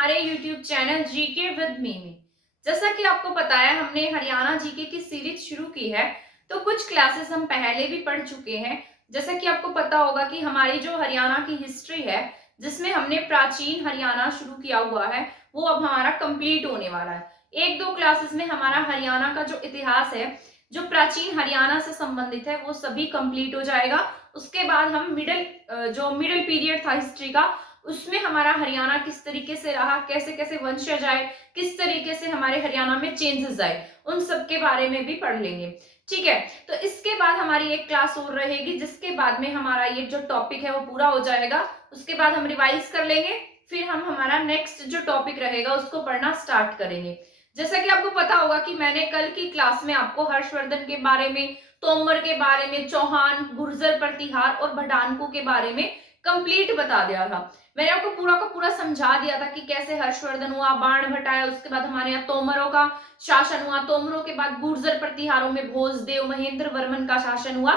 हमारे YouTube channel GK with Mimi. जैसा कि आपको पता है, हमने हरियाणा जीके की सीरीज शुरू की है। तो कुछ क्लासेस हम पहले भी पढ़ चुके हैं। जैसा कि आपको पता होगा कि हमारी जो हरियाणा की हिस्ट्री है, जिसमें हमने प्राचीन हरियाणा शुरू किया हुआ है, वो अब हमारा कंप्लीट होने वाला है। एक दो क्लासेस में हमारा हरियाणा का जो इतिहास है, जो प्राचीन हरियाणा से संबंधित है, वो सभी कंप्लीट हो जाएगा। उसके बाद हम मिडिल पीरियड था हिस्ट्री का, उसमें हमारा हरियाणा किस तरीके से रहा, कैसे कैसे वंशज आए, किस तरीके से हमारे हरियाणा में चेंजेस आए, उन सब के बारे में भी पढ़ लेंगे। ठीक है, तो इसके बाद हमारी एक क्लास और रहेगी, जिसके बाद में हमारा ये जो टॉपिक है वो पूरा हो जाएगा। उसके बाद हम रिवाइज कर लेंगे, फिर हम हमारा नेक्स्ट जो टॉपिक रहेगा उसको पढ़ना स्टार्ट करेंगे। जैसा कि आपको पता होगा कि मैंने कल की क्लास में आपको हर्षवर्धन के बारे में, तोमर के बारे में, चौहान, गुर्जर प्रतिहार और भडानकों के बारे में कंप्लीट बता दिया था। मैंने आपको पूरा का पूरा समझा दिया था कि कैसे हर्षवर्धन हुआ, बाण भट्ट आया, उसके बाद हमारे यहाँ तोमरों का शासन हुआ, तोमरों के बाद गुर्जर प्रतिहारों में भोजदेव, महेंद्र वर्मन का शासन हुआ।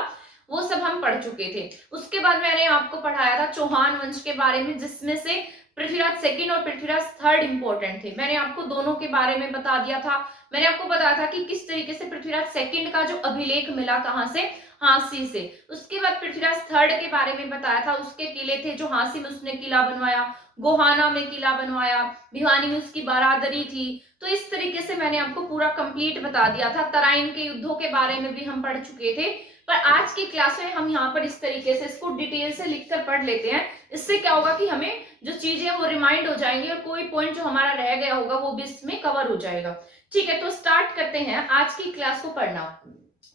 वो सब हम पढ़ चुके थे। उसके बाद मैंने आपको पढ़ाया था चौहान वंश के बारे में, जिसमें से पृथ्वीराज सेकंड और पृथ्वीराज थर्ड इंपॉर्टेंट थे। मैंने आपको दोनों के बारे में बता दिया था। मैंने आपको बताया था कि किस तरीके से पृथ्वीराज सेकंड का जो अभिलेख मिला, कहां से, हांसी से। उसके बाद पृथ्वीराज थर्ड के बारे में बताया था, उसके किले थे जो हांसी में उसने किला बनवाया, गोहाना में किला बनवाया, भिवानी में उसकी बारादरी थी। तो इस तरीके से मैंने आपको पूरा कंप्लीट बता दिया था। तराइन के युद्धों के बारे में भी हम पढ़ चुके थे। पर आज की क्लास में हम यहाँ पर इस तरीके से इसको डिटेल से लिखकर पढ़ लेते हैं। इससे क्या होगा कि हमें जो चीजें वो रिमाइंड हो जाएंगी और कोई पॉइंट जो हमारा रह गया होगा वो भी इसमें कवर हो जाएगा। ठीक है, तो स्टार्ट करते हैं आज की क्लास को पढ़ना।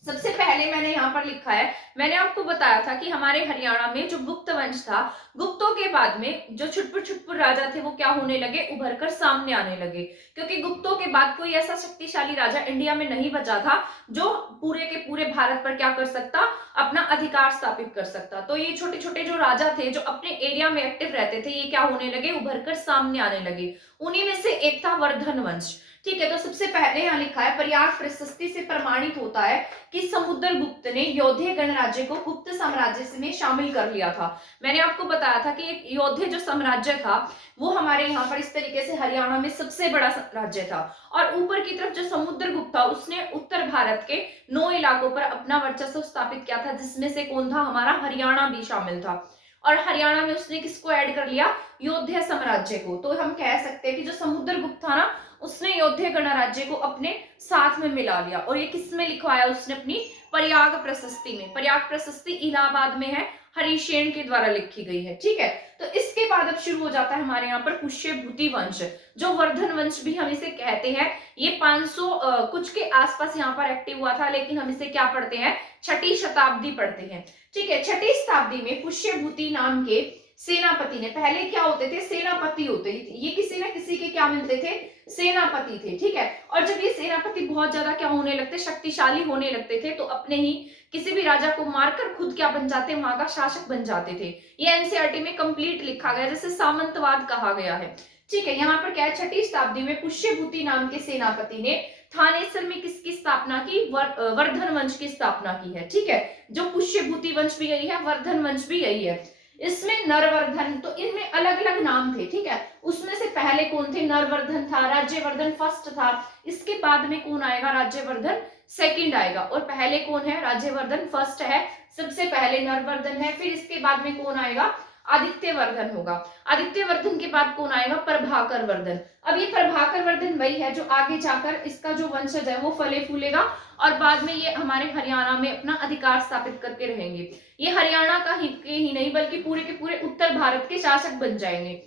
सबसे पहले मैंने यहाँ पर लिखा है, मैंने आपको बताया था कि हमारे हरियाणा में जो गुप्त वंश था, गुप्तों के बाद में जो छुटपुर राजा थे वो क्या होने लगे, उभर कर सामने आने लगे। क्योंकि गुप्तों के बाद कोई ऐसा शक्तिशाली राजा इंडिया में नहीं बचा था जो पूरे के पूरे भारत पर क्या कर सकता, अपना अधिकार स्थापित कर सकता। तो ये छोटे छोटे जो राजा थे जो अपने एरिया में एक्टिव रहते थे, ये क्या होने लगे, उभर कर सामने आने लगे। उन्हीं में से एक था वर्धन वंश। ठीक है, तो सबसे पहले यहाँ लिखा है, प्रयाग प्रशस्ति से प्रमाणित होता है कि समुद्रगुप्त ने योधे गणराज्य को गुप्त साम्राज्य में शामिल कर लिया था। मैंने आपको बताया था कि एक योधे जो साम्राज्य था वो हमारे यहाँ पर इस तरीके से हरियाणा में सबसे बड़ा राज्य था। और ऊपर की तरफ जो समुद्रगुप्त था उसने उत्तर भारत के 9 इलाकों पर अपना वर्चस्व स्थापित किया था, जिसमें से कौन था, हमारा हरियाणा भी शामिल था। और हरियाणा में उसने किसको ऐड कर लिया, योध्या साम्राज्य को। तो हम कह सकते हैं कि जो समुद्रगुप्त था ना, उसने योध्या गणराज्य को अपने साथ में मिला लिया। और ये किस में लिखवाया उसने, अपनी प्रयाग प्रशस्ति में। प्रयाग प्रशस्ति इलाहाबाद में है, हरिशेन के द्वारा लिखी गई है। ठीक है, तो इसके बाद अब शुरू हो जाता है हमारे यहाँ पर पुष्यभूति वंश, जो वर्धन वंश भी हम इसे कहते हैं। ये 500 कुछ के आसपास यहाँ पर एक्टिव हुआ था, लेकिन हम इसे क्या पढ़ते हैं, छठी शताब्दी पढ़ते हैं। ठीक है, छठी शताब्दी में पुष्यभूति नाम के सेनापति ने, पहले क्या होते थे, सेनापति होते थे, ये किसी न किसी के क्या मिलते थे, सेनापति थे। ठीक है, और जब ये सेनापति बहुत ज्यादा क्या होने लगते, शक्तिशाली होने लगते थे, तो अपने ही किसी भी राजा को मारकर खुद क्या बन जाते, वहां का शासक बन जाते थे। ये एनसीईआरटी में कंप्लीट लिखा गया, जैसे सामंतवाद कहा गया है। ठीक है, यहाँ पर क्या है, छठी शताब्दी में पुष्यभूति नाम के सेनापति ने थानेसर में किसकी स्थापना की, वर्धन वंश की स्थापना की है। ठीक है, जो पुष्यभूति वंश भी यही है, वर्धन वंश भी यही है। इसमें नरवर्धन, तो इनमें अलग अलग नाम थे। ठीक है, उसमें से पहले कौन थे, नरवर्धन था, राज्यवर्धन फर्स्ट था। इसके बाद में कौन आएगा, राज्यवर्धन सेकंड आएगा। और पहले कौन है, राज्यवर्धन फर्स्ट है, सबसे पहले नरवर्धन है। फिर इसके बाद में कौन आएगा, आदित्यवर्धन होगा। आदित्यवर्धन के बाद कौन आएगा, प्रभाकर वर्धन। अब ये प्रभाकर वर्धन वही है जो आगे जाकर इसका जो वंशज है वो फले फूलेगा, और बाद में ये हमारे हरियाणा में अपना अधिकार स्थापित करके रहेंगे। ये हरियाणा का ही नहीं बल्कि पूरे के पूरे उत्तर भारत के शासक बन जाएंगे।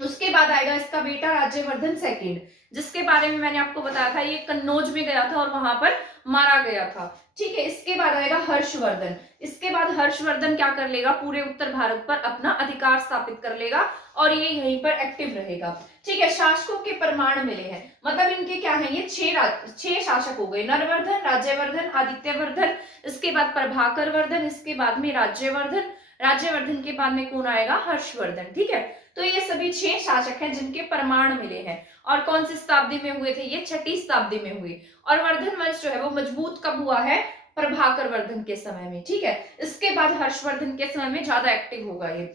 उसके बाद आएगा इसका बेटा राज्यवर्धन सेकंड, जिसके बारे में मैंने आपको बताया था, ये कन्नौज में गया था और वहां पर मारा गया था। ठीक है, इसके बाद आएगा हर्षवर्धन। इसके बाद हर्षवर्धन क्या कर लेगा, पूरे उत्तर भारत पर अपना अधिकार स्थापित कर लेगा और ये यहीं पर एक्टिव रहेगा। ठीक है, शासकों के प्रमाण मिले हैं, मतलब इनके क्या है, ये 6 शासक हो गए, नरवर्धन, राज्यवर्धन, आदित्यवर्धन, इसके बाद प्रभाकर वर्धन, इसके बाद में राज्यवर्धन, राज्यवर्धन के बाद में कौन आएगा, हर्षवर्धन। ठीक है, तो ये सभी 6 शासक हैं जिनके प्रमाण मिले हैं। और कौन सी शताब्दी में हुए थे, ये छठी शताब्दी में हुए। और वर्धन वंश जो है वो मजबूत कब हुआ है, प्रभाकर वर्धन के समय में। ठीक है, इसके बाद हर्षवर्धन के समय में ज्यादा एक्टिव होगा ये।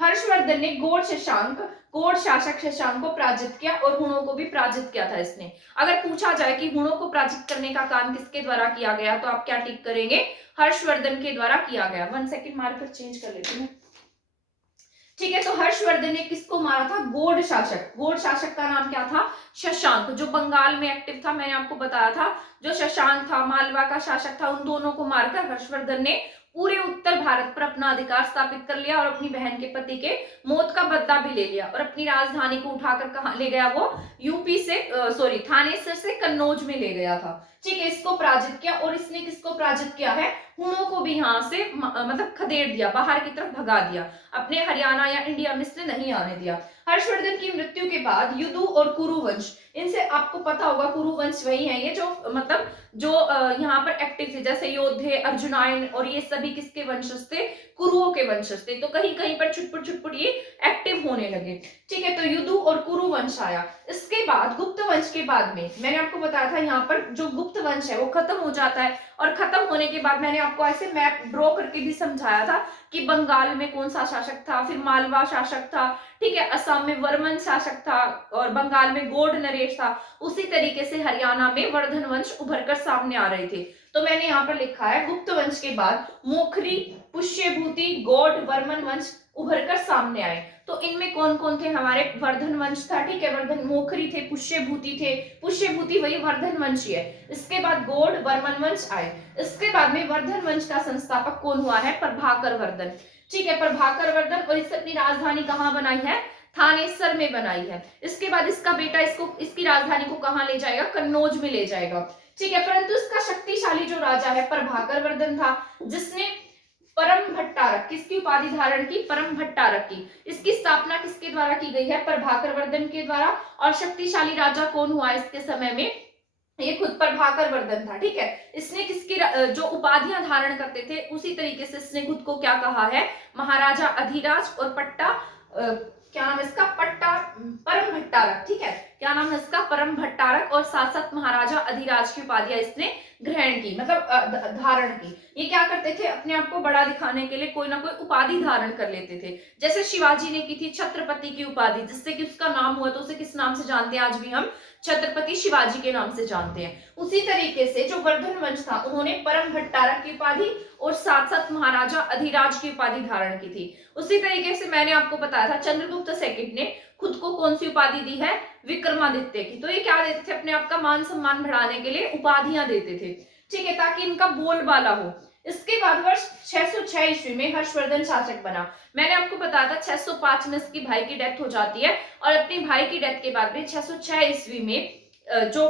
हर्षवर्धन ने गौड़ शासक शशांक को पराजित किया और हुणों को भी पराजित किया था इसने। अगर पूछा जाए कि हुणों को पराजित करने का काम किसके द्वारा किया गया तो आप क्या टिक करेंगे, हर्षवर्धन के द्वारा किया गया। 1 सेकंड मार्कर चेंज कर लेती हूँ। ठीक है, तो हर्षवर्धन ने किसको मारा था, गौड़ शासक का नाम क्या था, शशांक, जो बंगाल में एक्टिव था। मैंने आपको बताया था जो शशांक था मालवा का शासक था, उन दोनों को मारकर हर्षवर्धन ने पूरे उत्तर भारत पर अपना अधिकार स्थापित कर लिया और अपनी बहन के पति के मौत का बदला भी ले लिया और अपनी राजधानी को उठाकर कहां ले गया, वो यूपी से थानेसर से कन्नौज में ले गया था। ठीक है, इसको पराजित किया। और इसने किसको पराजित किया है, हुणों को भी यहाँ से मतलब खदेड़ दिया, बाहर की तरफ भगा दिया, अपने हरियाणा या इंडिया में इसने नहीं आने दिया। हर्षवर्धन की मृत्यु के बाद युदु और कुरु वंश, इनसे आपको पता होगा कुरु वंश वही है ये जो मतलब जो यहाँ पर एक्टिव थे, जैसे योद्धे, अर्जुनायन और ये सभी किसके वंशज थे, कुरुओं के वंशज थे। तो कहीं कहीं पर छुटपुट ये एक्टिव होने लगे। ठीक है, तो युदु और कुरु वंश आया। इसके बाद गुप्त वंश के बाद में मैंने आपको बताया था यहाँ पर जो गुप्त वंश है वो खत्म हो जाता है और खत्म होने के बाद मैंने आपको ऐसे मैप ड्रॉ करके भी समझाया था कि बंगाल में कौन सा शासक था, फिर मालवा शासक था, ठीक है, असम में वर्मन शासक था और बंगाल में गौड़ नरेश था। उसी तरीके से हरियाणा में वर्धन वंश उभरकर सामने आ रहे थे। तो मैंने यहाँ पर लिखा है गुप्त वंश के बाद मोखरी, पुष्यभूति, गौड़, वर्मन वंश उभरकर सामने आए। तो इनमें कौन कौन थे, हमारे वर्धन वंश था, ठीक है, वर्धन, मोखरी थे, पुष्यभूति थे, पुष्यभूति वही वर्धन वंश ही है। इसके बाद गौड़, वर्मन वंश आए। इसके बाद में वर्धन वंश का संस्थापक कौन हुआ है, प्रभाकर वर्धन। ठीक है, प्रभाकर वर्धन, और इसने अपनी राजधानी कहाँ बनाई है, थानेसर में बनाई है। इसके बाद इसका बेटा इसकी राजधानी को कहाँ ले जाएगा, कन्नौज में ले जाएगा। ठीक है, परंतु इसका शक्तिशाली जो राजा है प्रभाकर वर्धन था, जिसने परम भट्टारक, किसकी उपाधि धारण की, परम भट्टारक की। इसकी स्थापना किसके द्वारा की गई है, प्रभाकर वर्धन के द्वारा। और शक्तिशाली राजा कौन हुआ इसके समय में, ये खुद प्रभाकर वर्धन था। ठीक है, इसने किसकी जो उपाधियां धारण करते थे उसी तरीके से इसने खुद को क्या कहा है, महाराजा अधिराज और पट्टा क्या नाम है इसका, पट्टा परम भट्टारक। ठीक है, क्या नाम है इसका, परम भट्टारक, और साथ साथ महाराजा अधिराज की उपाधियां इसने ग्रहण की, मतलब धारण की। ये क्या करते थे, अपने आप को बड़ा दिखाने के लिए कोई ना कोई उपाधि धारण कर लेते थे। जैसे शिवाजी ने की थी छत्रपति की उपाधि, जिससे कि उसका नाम हुआ, तो उसे किस नाम से जानते हैं आज भी हम, छत्रपति शिवाजी के नाम से जानते हैं। उसी तरीके से जो वर्धन वंश था उन्होंने परम भट्टारक की उपाधि और साथ साथ महाराजा अधिराज की उपाधि धारण की थी। उसी तरीके से मैंने आपको बताया था चंद्रगुप्त सेकंड ने खुद को कौन सी उपाधि दी है, विक्रमादित्य की। तो ये क्या देते थे, अपने आप का मान सम्मान बढ़ाने के लिए उपाधियां देते थे। ठीक है, ताकि इनका बोलबाला हो। इसके बाद वर्ष 606 ईस्वी में हर्षवर्धन शासक बना। मैंने आपको बताया था 605 में इसकी भाई की डेथ हो जाती है और अपने भाई की डेथ के बाद में 606 ईस्वी में जो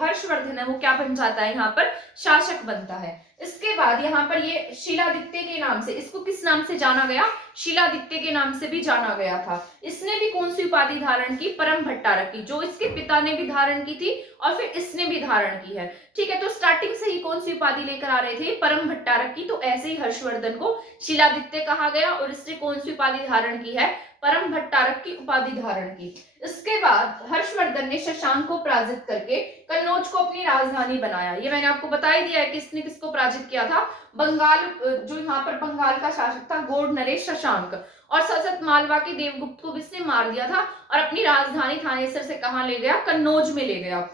हर्षवर्धन है वो क्या बन जाता है, यहाँ पर शासक बनता है। इसके बाद यहाँ पर ये शिलादित्य के नाम से, इसको किस नाम से जाना गया, शिलादित्य के नाम से भी जाना गया था। इसने भी कौन सी उपाधि धारण की, परम भट्टारक की, जो इसके पिता ने भी धारण की थी और फिर इसने भी धारण की है। ठीक है, तो स्टार्टिंग से ही कौन सी उपाधि लेकर आ रहे थे, परम भट्टारक की। तो ऐसे ही हर्षवर्धन को शिलादित्य कहा गया और इसने कौन सी उपाधि धारण की है, परम भट्टारक की उपाधि धारण की। इसके बाद हर्षवर्धन ने शशांक को पराजित करके कन्नौज को अपनी राजधानी बनाया। ये मैंने आपको बता ही दिया है कि इसने किसको पराजित किया था, बंगाल, जो यहाँ पर बंगाल का शासक था गौड़ नरेश शशांक, और साथ साथ मालवा के देवगुप्त को भी इसने मार दिया था और अपनी राजधानी थानेसर से कहाँ ले गया, कन्नौज में ले गया।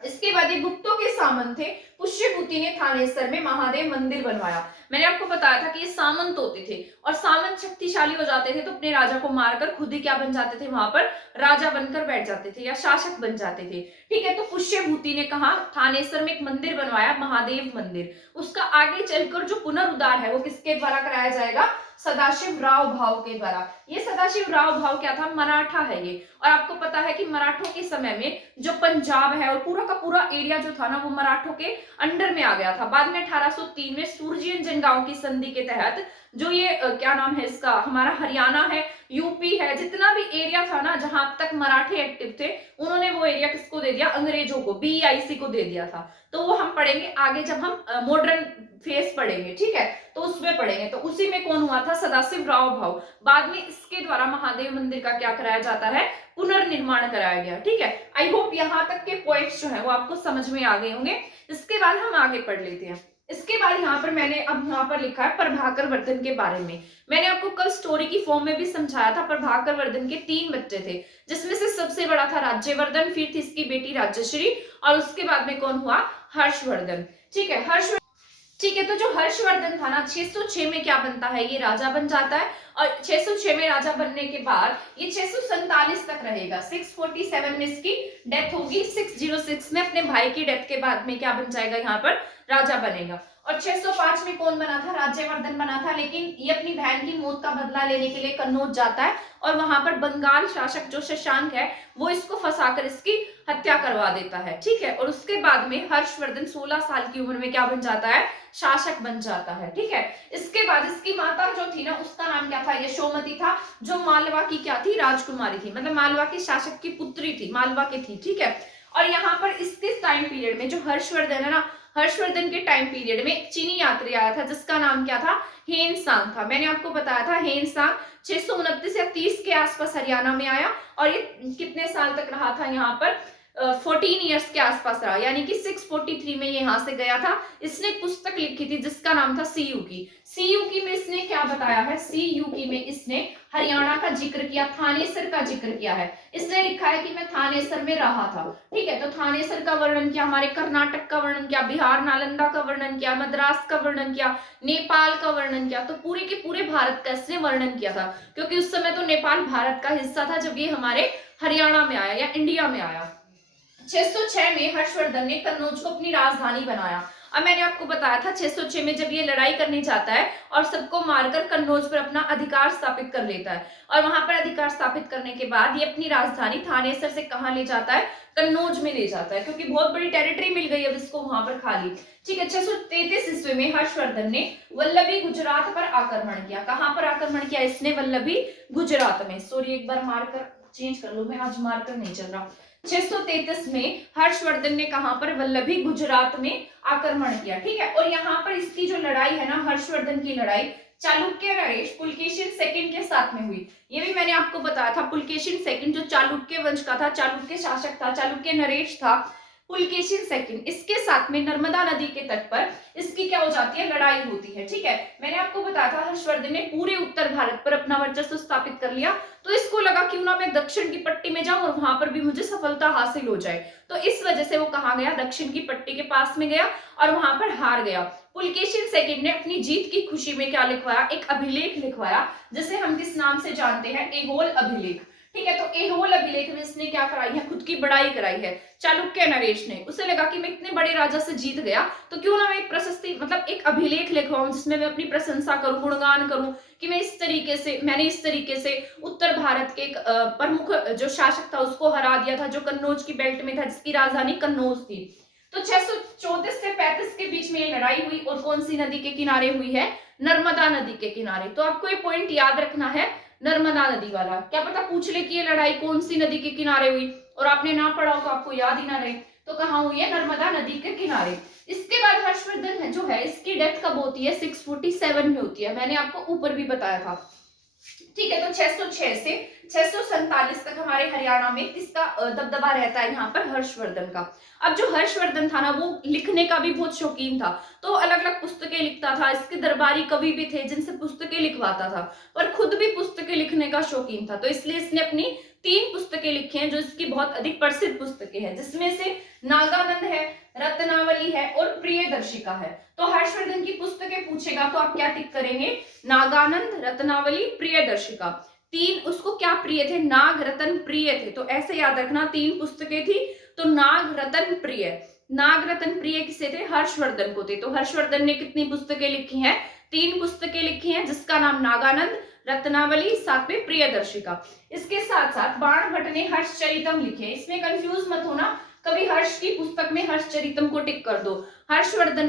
इसके बाद ये गुप्तों के सामंत थे, पुष्यभूति ने थानेसर में महादेव मंदिर बनवाया। मैंने आपको बताया था कि ये सामंत होते थे और सामंत शक्तिशाली हो जाते थे तो अपने राजा को मारकर खुद ही क्या बन जाते थे, वहां पर राजा बनकर बैठ जाते थे या शासक बन जाते थे। ठीक है, तो पुष्यभूति ने कहा थानेसर में एक मंदिर बनवाया, महादेव मंदिर। उसका आगे चलकर जो पुनरुद्धार है वो किसके द्वारा कराया जाएगा, सदाशिव राव भाव के द्वारा। ये सदाशिव राव भाव क्या था, मराठा है ये। और आपको पता है कि मराठों के समय में जो पंजाब है और पूरा का पूरा एरिया जो था ना वो मराठों के अंडर में आ गया था। बाद में 1803 में सूरजीन गांव की संधि के तहत जो ये क्या नाम है इसका, हमारा हरियाणा है, यूपी है, जितना भी एरिया था ना जहां तक मराठे एक्टिव थे, उन्होंने वो एरिया किसको दे दिया, अंग्रेजों को, BIC को दे दिया था। तो वो हम पढ़ेंगे आगे जब हम मॉडर्न फेस पढ़ेंगे। ठीक है, तो उसमें पढ़ेंगे। तो उसी में कौन हुआ था, सदाशिव राव भाव। बाद में इसके द्वारा महादेव मंदिर का क्या कराया जाता है, पुनर्निर्माण कराया गया। ठीक है, आई होप यहाँ तक के पॉइंट्स जो है वो आपको समझ में आ गए होंगे। इसके बाद हम आगे पढ़ लेते हैं। इसके बाद यहाँ पर मैंने अब यहाँ पर लिखा है प्रभाकर वर्धन के बारे में। मैंने आपको कल स्टोरी की फॉर्म में भी समझाया था, प्रभाकर वर्धन के 3 बच्चे थे, जिसमें से सबसे बड़ा था राज्यवर्धन, फिर थी इसकी बेटी राज्यश्री, और उसके बाद में कौन हुआ, हर्षवर्धन। ठीक है, ठीक है, तो जो हर्षवर्धन था ना 606 में क्या बनता है, ये राजा बन जाता है, और 606 में राजा बनने के बाद ये 647 तक रहेगा। 647 में इसकी डेथ होगी, 606 में अपने भाई की डेथ के बाद में क्या बन जाएगा, यहाँ पर राजा बनेगा। और 605 में कौन बना था, राज्यवर्धन बना था, लेकिन ये अपनी बहन की मौत का बदला लेने के लिए कन्नौज जाता है, और वहां पर बंगाल शासक जो शशांक है वो इसको फंसाकर इसकी हत्या करवा देता है। ठीक है, और उसके बाद में हर्षवर्धन 16 साल की उम्र में क्या बन जाता है, शासक बन जाता है। ठीक है, इसके बाद इसकी माता जो थी ना उसका नाम क्या था, यशोमती था, जो मालवा की क्या थी, राजकुमारी थी, मतलब मालवा के शासक की पुत्री थी, मालवा की थी। ठीक है, और यहाँ पर इसके टाइम पीरियड में जो हर्षवर्धन है ना, हर्षवर्धन के टाइम पीरियड में चीनी यात्री आया था जिसका नाम क्या था, हेन सांग था। मैंने आपको बताया था हेन सांग 629 या 30 के आसपास हरियाणा में आया, और ये कितने साल तक रहा था यहाँ पर, 14 ईयर्स के आसपास रहा, यानी कि 643 में ये यहाँ से गया था। इसने एक पुस्तक लिखी थी जिसका नाम था सीयूकी। सीयूकी में इसने क्या बताया है, सीयूकी में इसने हरियाणा का जिक्र किया, थानेसर का जिक्र किया है। इसने लिखा है कि मैं थानेसर में रहा था। ठीक है, तो थानेसर का वर्णन किया, हमारे कर्नाटक का वर्णन किया, बिहार नालंदा का वर्णन किया, मद्रास का वर्णन किया, नेपाल का वर्णन किया, तो पूरे के पूरे भारत का इसने वर्णन किया था, क्योंकि उस समय तो नेपाल भारत का हिस्सा था जब ये हमारे हरियाणा में आया या इंडिया में आया। 606 में हर्षवर्धन ने कन्नौज को अपनी राजधानी बनाया। अब मैंने आपको बताया था 606 में जब ये लड़ाई करने जाता है और सबको मारकर कन्नौज पर अपना अधिकार स्थापित कर लेता है, और वहां पर अधिकार स्थापित करने के बाद ये अपनी राजधानी थानेसर से कहां ले जाता है, कन्नौज में ले जाता है, क्योंकि बहुत बड़ी टेरिटरी मिल गई अब इसको वहां पर खाली। ठीक है, 633 ईस्वी में हर्षवर्धन ने वल्लभी गुजरात पर आक्रमण किया। कहां पर आक्रमण किया इसने, वल्लभी गुजरात में। सॉरी, एक बार मार्कर चेंज कर लो, मैं आज मार्कर नहीं चल रहा। 633 में हर्षवर्धन ने कहां पर, वल्लभी गुजरात में आक्रमण किया। ठीक है, और यहाँ पर इसकी जो लड़ाई है ना, हर्षवर्धन की लड़ाई चालुक्य नरेश पुलकेशिन सेकंड के साथ में हुई। ये भी मैंने आपको बताया था, पुलकेशिन सेकंड जो चालुक्य वंश का था, चालुक्य शासक था, चालुक्य नरेश था, पुलकेशिन सेकंड, इसके साथ में नर्मदा नदी के तट पर इसकी क्या हो जाती है, लड़ाई होती है। ठीक है, मैंने आपको बताया था हर्षवर्धन ने पूरे उत्तर भारत पर अपना वर्चस्व स्थापित कर लिया, तो इसको लगा क्यों ना मैं दक्षिण की पट्टी में जाऊं और वहां पर भी मुझे सफलता हासिल हो जाए। तो इस वजह से वो कहाँ गया, दक्षिण की पट्टी के पास में गया और वहां पर हार गया। पुलकेशिन सेकंड ने अपनी जीत की खुशी में क्या लिखवाया, एक अभिलेख लिखवाया, जिसे हम किस नाम से जानते हैं, ऐहोल अभिलेख। ठीक है, तो ऐहोल अभिलेख में इसने क्या कराई है, खुद की बड़ाई कराई है चालुक्य नरेश ने। उसे लगा कि मैं इतने बड़े राजा से जीत गया, तो क्यों ना मैं एक प्रशस्ति मतलब एक अभिलेख लिखवाऊं जिसमें मैं अपनी प्रशंसा करूं, गुणगान करूं कि मैंने इस तरीके से उत्तर भारत के एक प्रमुख जो शासक था उसको हरा दिया था, जो कन्नौज की बेल्ट में था, जिसकी राजधानी कन्नौज थी। तो 634 से 35 के बीच में ये लड़ाई हुई, और कौन सी नदी के किनारे हुई है, नर्मदा नदी के किनारे। तो आपको ये पॉइंट याद रखना है, नर्मदा नदी वाला। क्या पता पूछ ले कि ये लड़ाई कौन सी नदी के किनारे हुई, और आपने ना पढ़ा हो तो आपको याद ही ना रहे, तो कहाँ हुई है, नर्मदा नदी के किनारे। इसके बाद हर्षवर्धन जो है इसकी डेथ कब होती है, 647 में होती है, मैंने आपको ऊपर भी बताया था। ठीक है, तो 606 से 647 तक हमारे हरियाणा में किसका दबदबा रहता है, यहाँ पर हर्षवर्धन का। अब जो हर्षवर्धन था ना वो लिखने का भी बहुत शौकीन था, तो अलग अलग पुस्तकें लिखता था। इसके दरबारी कवि भी थे जिनसे पुस्तकें लिखवाता था, पर खुद भी पुस्तकें लिखने का शौकीन था, तो इसलिए इसने अपनी 3 पुस्तकें लिखी हैं जो इसकी बहुत अधिक प्रसिद्ध पुस्तकें हैं, जिसमें से नागानंद है, रत्नावली है और प्रियदर्शिका है। तो हर्षवर्धन की पुस्तकें पूछेगा तो आप क्या टिक करेंगे, नागानंद, रत्नावली, प्रियदर्शिका। 3 उसको क्या प्रिय थे, नाग रतन प्रिय थे, तो ऐसे याद रखना 3 पुस्तकें थी, तो नाग रतन प्रिय। नाग रतन प्रिय किसे थे, हर्षवर्धन को थे। तो हर्षवर्धन ने कितनी पुस्तकें लिखी हैं, 3 पुस्तकें लिखी हैं, जिसका नाम नागानंद, रत्नावली, साथ में प्रियदर्शिका। इसके साथ साथ बाणभट्ट ने हर्षचरितम लिखे। इसमें कंफ्यूज मत होना, कभी हर्ष की पुस्तक में हर्षचरितम को टिक कर दो। हर्षवर्धन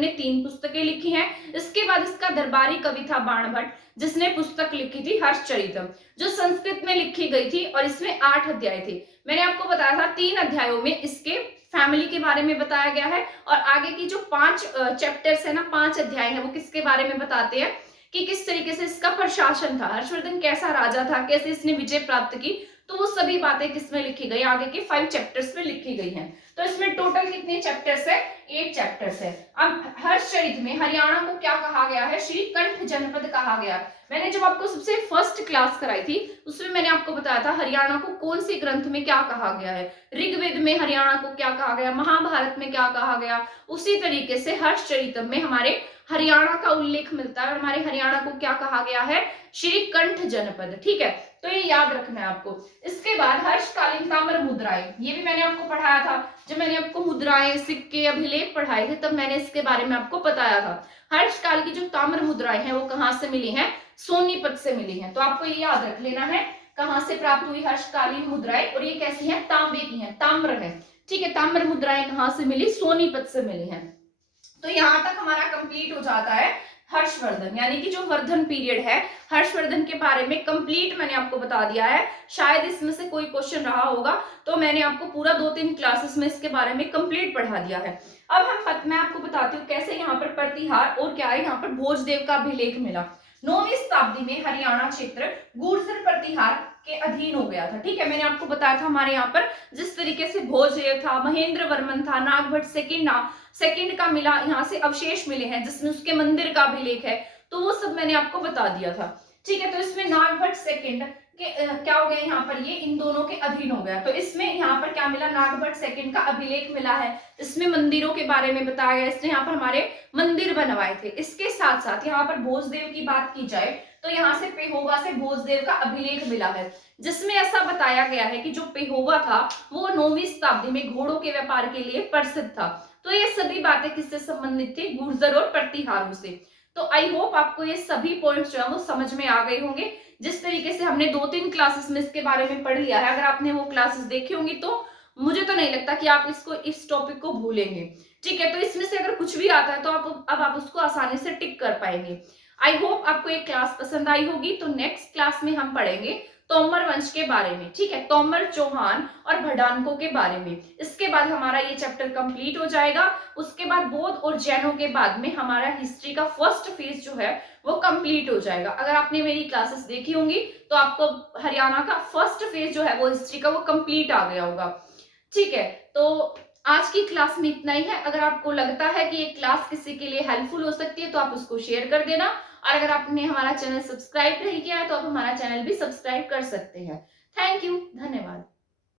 ने 3 पुस्तकें लिखी हैं। इसके बाद इसका दरबारी कवि था बाणभट्ट, जिसने पुस्तक लिखी थी हर्षचरितम, जो संस्कृत में लिखी गई थी, और इसमें 8 अध्याय थे। मैंने आपको बताया था 3 अध्यायों में इसके फैमिली के बारे में बताया गया है, और आगे की जो 5 चैप्टर्स है ना, 5 अध्याय है, वो किसके बारे में बताते हैं कि किस तरीके से इसका प्रशासन था, हर्षवर्धन कैसा राजा था, कैसे इसने विजय प्राप्त की। तो वो सभी बातें किसमें लिखी गई, आगे के 5 चैप्टर्स में लिखी गई हैं। तो इसमें टोटल कितने चैप्टर्स है, 8 चैप्टर्स है। अब हर्षचरित में हरियाणा को क्या कहा गया है, श्रीकंठ जनपद कहा गया। मैंने जब आपको सबसे फर्स्ट क्लास कराई थी उसमें मैंने आपको बताया था हरियाणा को कौन सी ग्रंथ में क्या कहा गया है, ऋग्वेद में हरियाणा को क्या कहा गया, महाभारत में क्या कहा गया, उसी तरीके से हर्षचरितम में हमारे हरियाणा का उल्लेख मिलता है और हमारे हरियाणा को क्या कहा गया है, श्रीकंठ जनपद। ठीक है, तो ये याद रखना है आपको। इसके बाद हर्षकालीन ताम्र मुद्राएं, ये भी मैंने आपको पढ़ाया था जब मैंने आपको मुद्राएं, सिक्के, अभिलेख पढ़ाए थे, तब मैंने इसके बारे में आपको बताया था। हर्षकाल की जो ताम्र मुद्राएं हैं वो कहाँ से मिली हैं, सोनीपत से मिली हैं। तो आपको ये याद रख लेना है कहाँ से प्राप्त हुई हर्षकालीन मुद्राएं, और ये कैसी हैं, तांबे की हैं, ताम्र है। ठीक है, ताम्र मुद्राएं कहाँ से मिली, सोनीपत से मिली हैं। तो यहां तक हमारा कंप्लीट हो जाता है हर्षवर्धन, यानी कि जो वर्धन पीरियड है हर्षवर्धन के बारे में कंप्लीट मैंने आपको बता दिया है। शायद इसमें से कोई क्वेश्चन रहा होगा, तो मैंने आपको पूरा 2-3 क्लासेस में इसके बारे में कंप्लीट पढ़ा दिया है। अब मैं आपको बताती हूँ कैसे यहाँ पर प्रतिहार और क्या है, यहाँ पर भोजदेव का अभिलेख मिला। 9वीं शताब्दी में हरियाणा क्षेत्र गुर्जर प्रतिहार के अधीन हो गया था। ठीक है, मैंने आपको बताया था हमारे यहाँ पर जिस तरीके से भोजदेव था, महेंद्र वर्मन था, नागभट्ट सेकंड का मिला, यहाँ से अवशेष मिले हैं जिसमें उसके मंदिर का अभिलेख है, तो वो सब मैंने आपको बता दिया था। ठीक है, तो इसमें नागभट्ट सेकंड के क्या हो गया, यहाँ पर ये इन दोनों के अधीन हो गया। तो इसमें यहाँ पर क्या मिला, नागभट्ट सेकंड का अभिलेख मिला है, इसमें मंदिरों के बारे में बताया गया, इसने यहाँ पर हमारे मंदिर बनवाए थे। इसके साथ साथ यहाँ पर भोजदेव की बात की जाए तो यहाँ से पेहोवा से भोजदेव का अभिलेख मिला है, जिसमें ऐसा बताया गया है कि जो पेहोवा था वो 9वीं शताब्दी में घोड़ों के व्यापार के लिए प्रसिद्ध था। तो ये सभी बातें किससे संबंधित थी, गुर्जर और प्रतिहारों से। तो आई होप आपको ये सभी पॉइंट्स जो है वो समझ में आ गए होंगे। जिस तरीके से हमने 2-3 क्लासेस में इसके बारे में पढ़ लिया है, अगर आपने वो क्लासेस देखी होंगी तो मुझे तो नहीं लगता कि आप इस टॉपिक को भूलेंगे। ठीक है, तो इसमें से अगर कुछ भी आता है तो आप उसको आसानी से टिक कर पाएंगे। आई होप आपको ये क्लास पसंद आई होगी। तो नेक्स्ट क्लास में हम पढ़ेंगे तोमर वंश के बारे में। ठीक है, तोमर, चौहान और भडानको के बारे में। इसके बाद हमारा ये चैप्टर कंप्लीट हो जाएगा। उसके बाद बौद्ध और जैनों के बाद में हमारा हिस्ट्री का फर्स्ट फेज जो है वो कंप्लीट हो जाएगा। अगर आपने मेरी क्लासेस देखी होंगी तो आपको हरियाणा का फर्स्ट फेज जो है वो हिस्ट्री का वो कंप्लीट आ गया होगा। ठीक है, तो आज की क्लास में इतना ही है। अगर आपको लगता है कि ये क्लास किसी के लिए हेल्पफुल हो सकती है तो आप उसको शेयर कर देना, और अगर आपने हमारा चैनल सब्सक्राइब नहीं किया है तो आप हमारा चैनल भी सब्सक्राइब कर सकते हैं। थैंक यू, धन्यवाद।